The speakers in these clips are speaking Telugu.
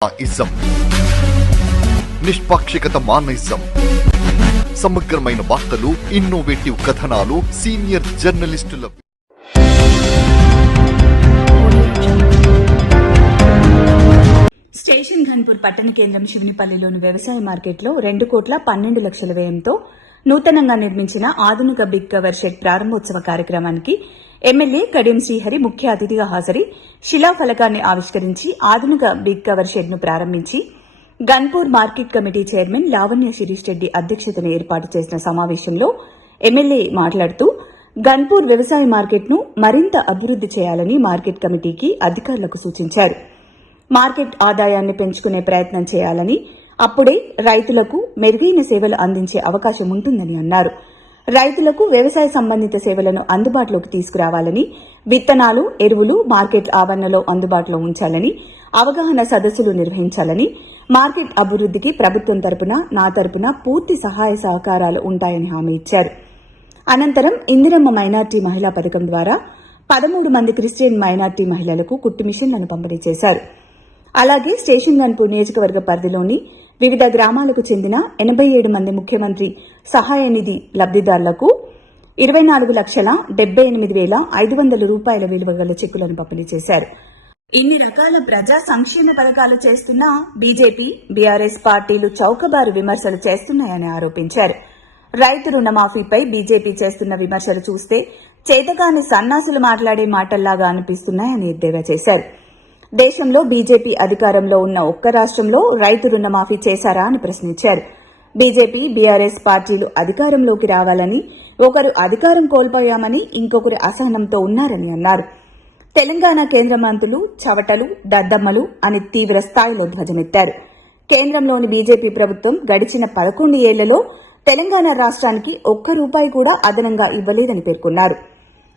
ఇజం నిష్పాక్షికత మానయిజం సమగ్రమైన వార్తలు, ఇన్నోవేటివ్ కథనాలు, సీనియర్ జర్నలిస్టుల స్టేషన్ ఘన్పూర్ పట్టణ కేంద్రం శివనిపల్లిలోని వ్యవసాయ మార్కెట్లో 2,12,00,000 వ్యయంతో నూతనంగా నిర్మించిన ఆధునిక బిగ్ కవర్ షెడ్ ప్రారంభోత్సవ కార్యక్రమానికి ఎమ్మెల్యే కడియం శ్రీహరి ముఖ్య అతిథిగా హాజరై శిలాఫలకాన్ని ఆవిష్కరించి ఆధునిక బిగ్ కవర్ షెడ్ ను ప్రారంభించి Ganpur market committee chairman Lavanya Shirish Reddy అధ్యక్షతన ఏర్పాటు చేసిన సమావేశంలో ఎమ్మెల్యే మాట్లాడుతూ గన్పూర్ వ్యవసాయ మార్కెట్ ను మరింత అభివృద్ది చేయాలని మార్కెట్ కమిటీకి అధికారులకు సూచించారు. మార్కెట్ ఆదాయాన్ని పెంచుకునే ప్రయత్నం చేయాలని, అప్పుడే రైతులకు మెరుగైన సేవలు అందించే అవకాశం ఉంటుందని అన్నారు. రైతులకు వ్యవసాయ సంబంధిత సేవలను అందుబాటులోకి తీసుకురావాలని, విత్తనాలు, ఎరువులు మార్కెట్ ఆవరణలో అందుబాటులో ఉంచాలని, అవగాహన సదస్సులు నిర్వహించాలని, మార్కెట్ అభివృద్దికి ప్రభుత్వం తరపున, నా తరపున పూర్తి సహాయ సహకారాలు ఉంటాయని హామీ ఇచ్చారు. అనంతరం ఇందిరమ్మ మైనార్టీ మహిళా పథకం ద్వారా 13 మంది క్రిస్టియన్ మైనార్టీ మహిళలకు కుట్టు మిషన్లను పంపిణీ చేశారు. అలాగే స్టేషన్ గన్పూర్ నియోజకవర్గ పరిధిలోని వివిధ గ్రామాలకు చెందిన 87 మంది ముఖ్యమంత్రి సహాయ నిధి లబ్దిదారులకు 24,78,500 రూపాయల విలువ గల చెక్కులను పంపిణీ చేశారు. ఇన్ని రకాల ప్రజా సంక్షేమ పథకాలు చేస్తున్న బీజేపీ, బీఆర్ఎస్ పార్టీలు చౌకబారు విమర్శలు చేస్తున్నాయని ఆరోపించారు. రైతు రుణమాఫీపై బీజేపీ చేస్తున్న విమర్శలు చూస్తే చేతకాని సన్నాసులు మాట్లాడే మాటల్లాగా అనిపిస్తున్నాయని ఎద్దేవా చేశారు. దేశంలో బీజేపీ అధికారంలో ఉన్న ఒక్క రాష్ట్రంలో రైతు రుణమాఫీ చేశారా అని ప్రశ్నించారు. బీజేపీ, బీఆర్ఎస్ పార్టీలు అధికారంలోకి రావాలని, ఒకరు అధికారం కోల్పోయామని ఇంకొకరు అసహనంతో ఉన్నారని అన్నారు. తెలంగాణ కేంద్ర మంత్రులు చవటలు, దద్దమ్మలు అని తీవ్ర స్థాయిలో ధ్వజమెత్తారు. కేంద్రంలోని బీజేపీ ప్రభుత్వం గడిచిన 11 ఏళ్లలో తెలంగాణ రాష్ట్రానికి ఒక్క రూపాయి కూడా అదనంగా ఇవ్వలేదని పేర్కొన్నారు.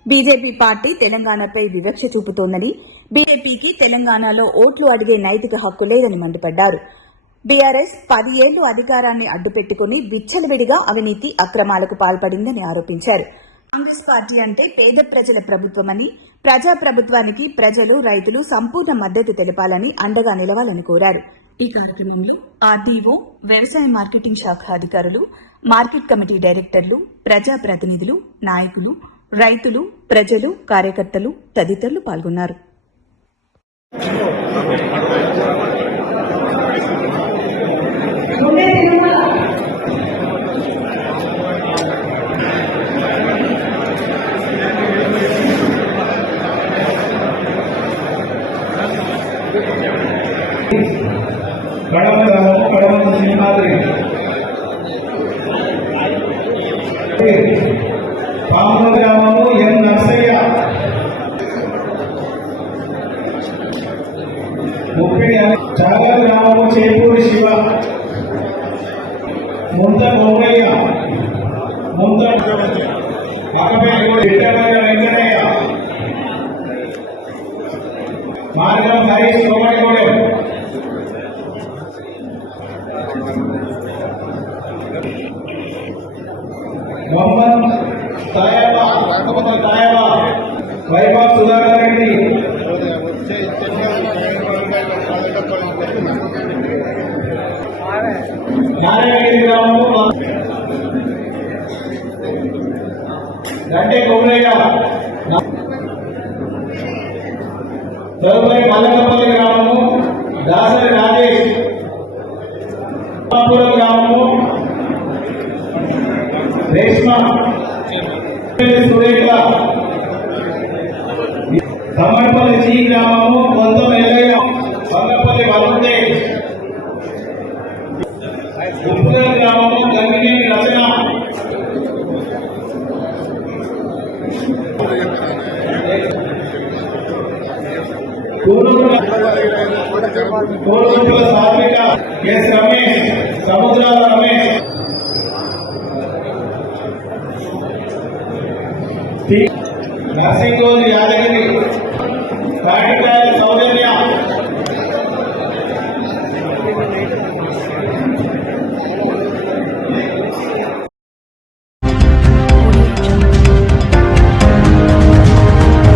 బీజేపీ పార్టీ తెలంగాణపై వివక్ష చూపుతోందని, బీజేపీకి తెలంగాణలో ఓట్లు అడిగే నైతిక హక్కు లేదని మండిపడ్డారు. బీఆర్ఎస్ 10 ఏళ్లు అధికారాన్ని అడ్డుపెట్టుకుని విచ్చలవిడిగా అవినీతి అక్రమాలకు పాల్పడిందని ఆరోపించారు. కాంగ్రెస్ పార్టీ అంటే పేద ప్రజల ప్రభుత్వమని, ప్రజాప్రభుత్వానికి ప్రజలు, రైతులు సంపూర్ణ మద్దతు తెలపాలని, అండగా నిలవాలని కోరారు. ఈ కార్యక్రమంలో ఆర్డీఓ, వ్యవసాయ మార్కెటింగ్ శాఖ అధికారులు, మార్కెట్ కమిటీ డైరెక్టర్లు, ప్రజాప్రతినిధులు, నాయకులు, రైతులు, ప్రజలు, కార్యకర్తలు తదితరులు పాల్గొన్నారు. గ్రామము ఎన్ నర్సయ్య, చాగల గ్రామము చేపూరి శివ, ముంత గోమయ్య, ముంత వెంకటయ్య, మార్గం హరీష్ కోమటిగూడెం, మొహమ్మద్ తాయబా, వైభవ్ సుధాకర్ రెడ్డి, నారాయణగిరి గ్రామము గంటే కొమరయ్య, తదుపరి మల్లకపల్లి గ్రామము దాసరి రాజేష్, గ్రామము రేష్మ సురేఖ, తమ్మపల్లి జీ గ్రామము కొంత ఎల్లయ్య, బంగపల్లి వరుణ్, ఉప్పుగల్ గ్రామము గంగినేని రచన, కోరుకుంటుల సాత్విక, ఎస్ రమేష్, సముద్రాల రమేష్, నర్సింగోలు యాదగిరి, కాటికాయ